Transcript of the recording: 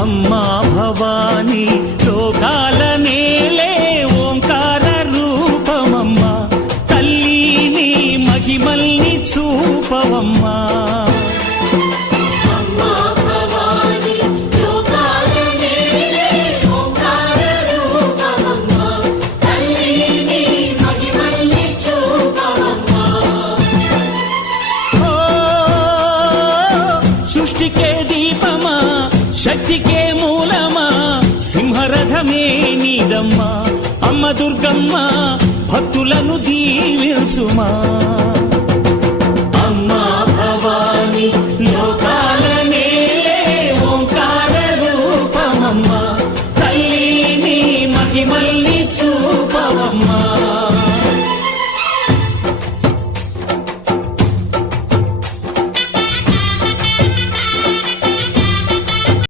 అమ్మా భవానీ లోకాల నేలే ఓంకార రూపమమ్మా తల్లి నీ మహిమల్ని చూపవమ్మా సృష్టికే దీపమా శక్తికే మూలమా సింహరథమే నీదమ్మా అమ్మ దుర్గమ్మ భక్తులను దీవించుమా